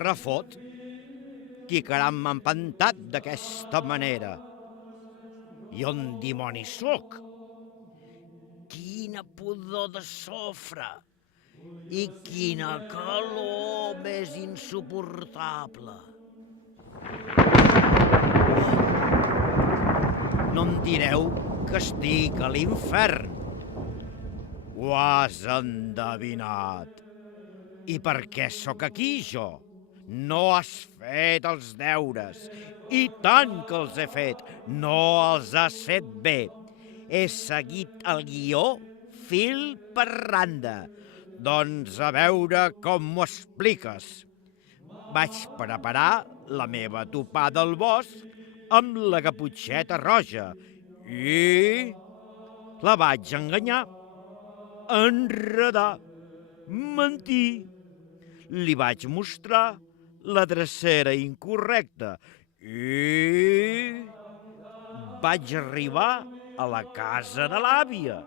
Refot? Qui caram m'ha empantat d'aquesta manera? I on dimoni sóc? Quina pudor de sofre i quina calor més insuportable. No em direu que estic a l'infern. Ho has endevinat. I per què sóc aquí, jo? No has fet els deures. I tant que els he fet. No els has fet bé. He seguit el guió fil per randa. Doncs a veure com m'ho expliques. Vaig preparar la meva topada al bosc amb la caputxeta roja i la vaig enganyar, enredar, mentir. Li vaig mostrar la drecera incorrecta i vaig arribar a la casa de l'àvia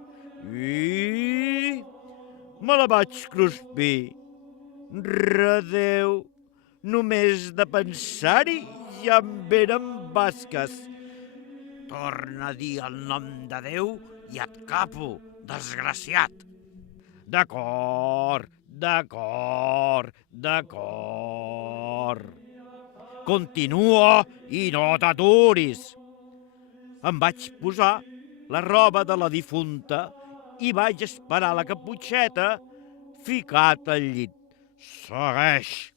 i me la vaig cruspir. Redeu, només de pensar-hi ja em venen basques. Torna a dir el nom de Déu i et capo, desgraciat. D'acord. Continua i no t'aturis. Em vaig posar la roba de la difunta i vaig esperar la caputxeta ficat al llit. Segueix.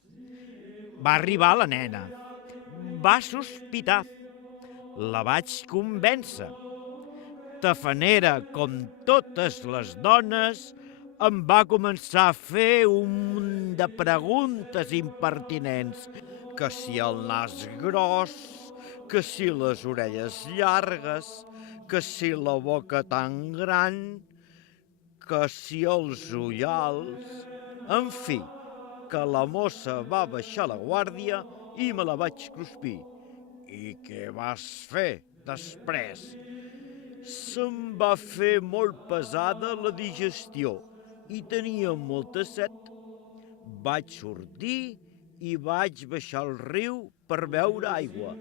Va arribar la nena. Va sospitar. La vaig convèncer. Tafanera, com totes les dones, em va començar a fer un munt de preguntes impertinents. Que si el nas gros, que si les orelles llargues, que si la boca tan gran, que si els ullals... En fi, que la mossa va baixar la guàrdia i me la vaig cruspir. I què vas fer després? Se'm va fer molt pesada la digestió i tenia molta set. Vaig sortir i vaig baixar al riu per beure aigua,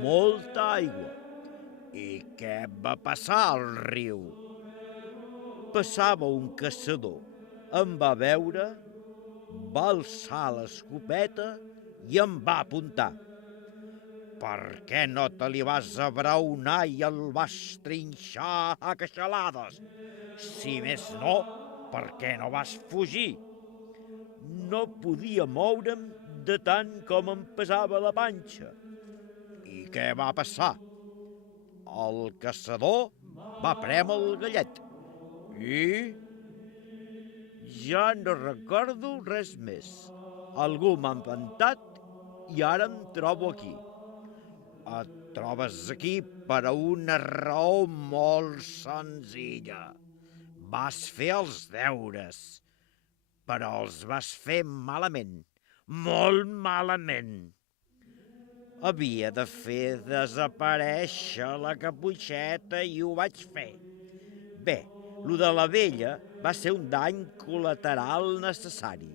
molta aigua. I què va passar al riu? Passava un caçador, em va veure, va alçar l'escopeta i em va apuntar. Per què no te li vas abraonar i el vas trinxar a queixalades? Si més no, per què no vas fugir? No podia moure'm de tant com em pesava la panxa. I què va passar? El caçador va prémer el gallet i ja no recordo res més. Algú m'ha empantat i ara em trobo aquí. Et trobes aquí per a una raó molt senzilla. Vas fer els deures, però els vas fer malament, molt malament. Havia de fer desaparèixer la caputxeta i ho vaig fer. Bé, lo de la vella va ser un dany col·lateral necessari.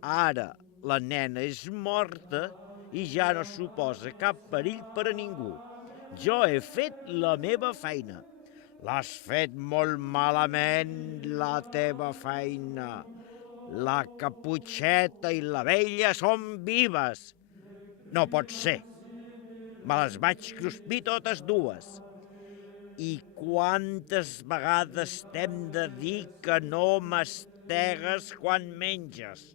Ara la nena és morta i ja no suposa cap perill per a ningú. Jo he fet la meva feina. L'has fet molt malament, la teva feina. La caputxeta i la vella són vives. No pot ser. Me les vaig cruspir totes dues. I quantes vegades t'hem de dir que no mastegues quan menges?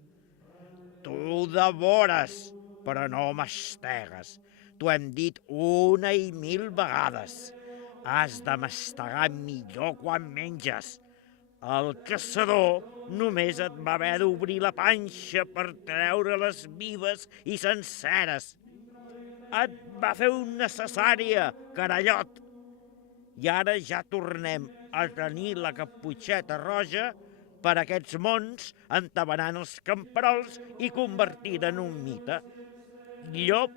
Tu devores, però no mastegues. T'ho hem dit 1 i 1000 vegades. Has de mastegar millor quan menges. El caçador només et va haver d'obrir la panxa per treure-les vives i senceres. Et va fer una cesària, carallot. I ara ja tornem a tenir la caputxeta roja per aquests mons, entabanant els camperols i convertida en un mite. Llop,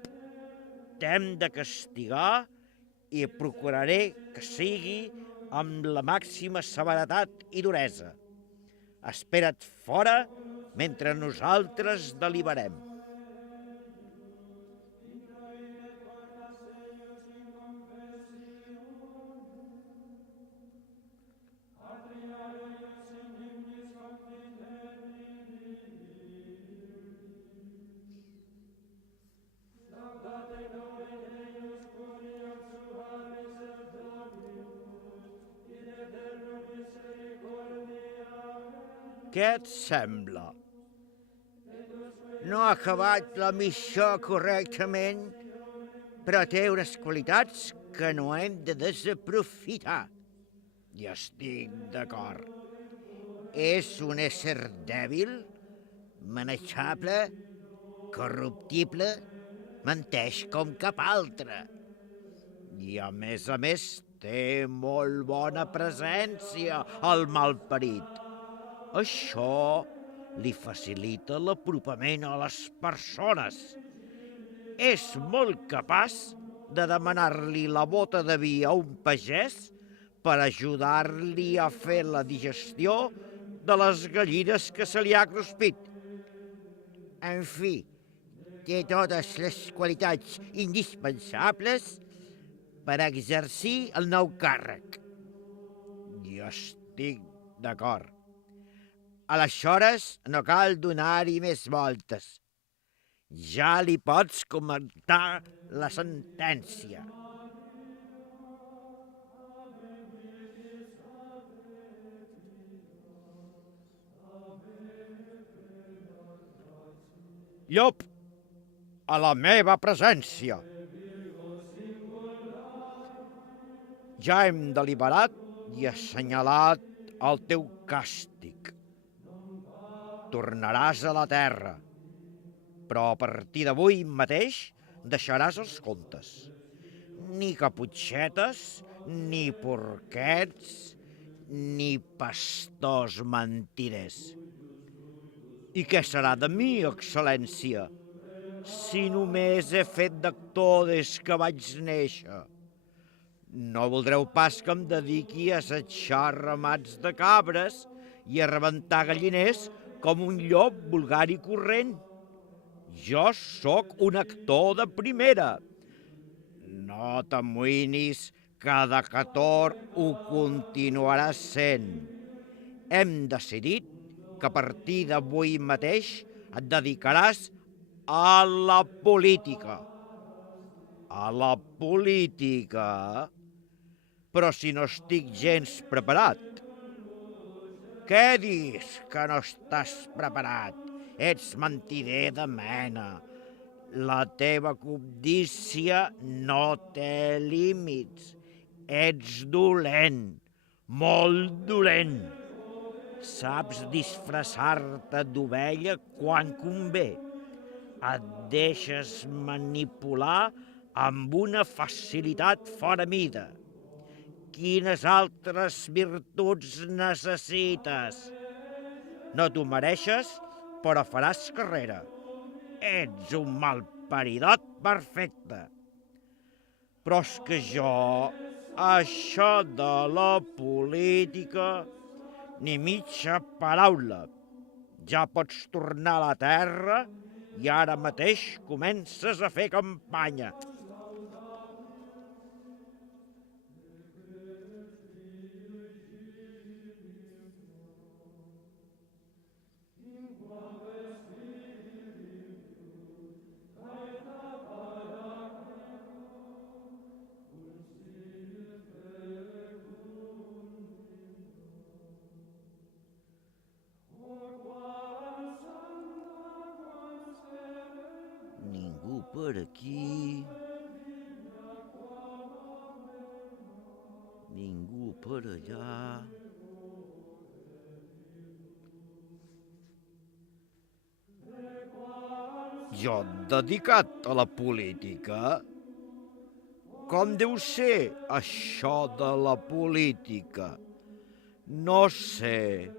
t'hem de castigar i procuraré que sigui amb la màxima severitat i duresa. Espera't fora mentre nosaltres deliberem. Què et sembla? No ha acabat la missió correctament, però té unes qualitats que no hem de desaprofitar. I estic d'acord. És un ésser dèbil, manejable, corruptible, menteix com cap altre. I a més, té molt bona presència, el malparit. Això li facilita l'apropament a les persones. És molt capaç de demanar-li la bota de vi a un pagès per ajudar-li a fer la digestió de les gallines que se li ha cruspit. En fi, té totes les qualitats indispensables per exercir el nou càrrec. Jo estic d'acord. Aleshores, no cal donar-hi més voltes. Ja li pots comentar la sentència. Llop, a la meva presència. Ja hem deliberat i assenyalat el teu càstig. Tornaràs a la terra, però a partir d'avui mateix deixaràs els contes. Ni caputxetes, ni porquets, ni pastors mentirers. I què serà de mi, excel·lència, si només he fet d'actor des que vaig néixer? No voldreu pas que em dediqui a assetjar ramats de cabres i a rebentar galliners com un llop vulgar i corrent. Jo sóc un actor de primera. No t'amoïnis, cada 14 ho continuaràs sent. Hem decidit que a partir d'avui mateix et dedicaràs a la política. A la política? Però si no estic gens preparat. Què dius que no estàs preparat? Ets mentider de mena. La teva cobdícia no té límits. Ets dolent, molt dolent. Saps disfressar-te d'ovella quan convé. Et deixes manipular amb una facilitat fora mida. Quines altres virtuts necessites? No t'ho mereixes, però faràs carrera. Ets un malparidot perfecte. Però és que jo, això de la política, ni mitja paraula. Ja pots tornar a la terra i ara mateix comences a fer campanya. Ningú per aquí. Ningú per allà. Jo dedicat a la política? Com deu ser això de la política? No sé.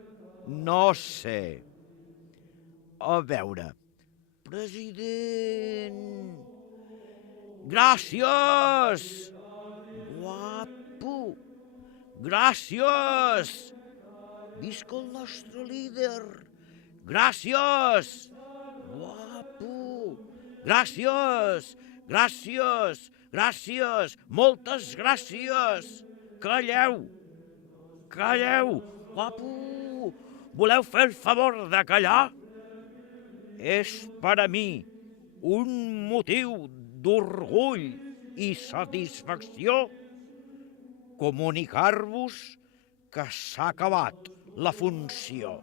A veure, president... Gràcies! Guapo! Gràcies! Visca el nostre líder! Gràcies! Guapo! Gràcies! Moltes gràcies! Calleu! Guapo! Voleu fer el favor de callar? És per a mi un motiu d'orgull i satisfacció comunicar-vos que s'ha acabat la funció.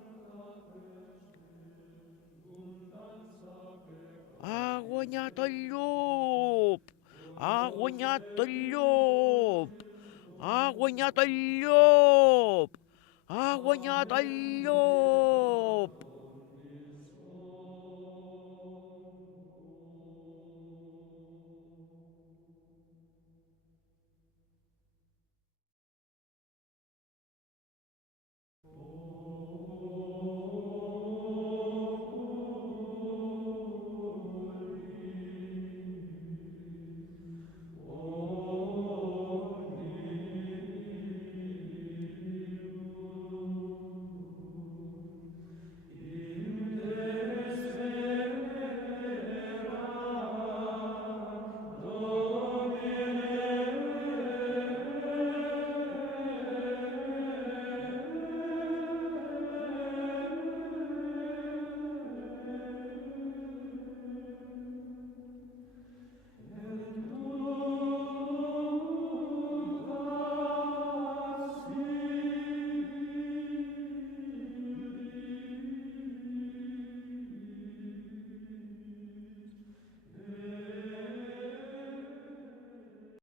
Ha guanyat el llop! Ha guanyat el llop! Ha guanyat el llop! Ha guanyat el llop!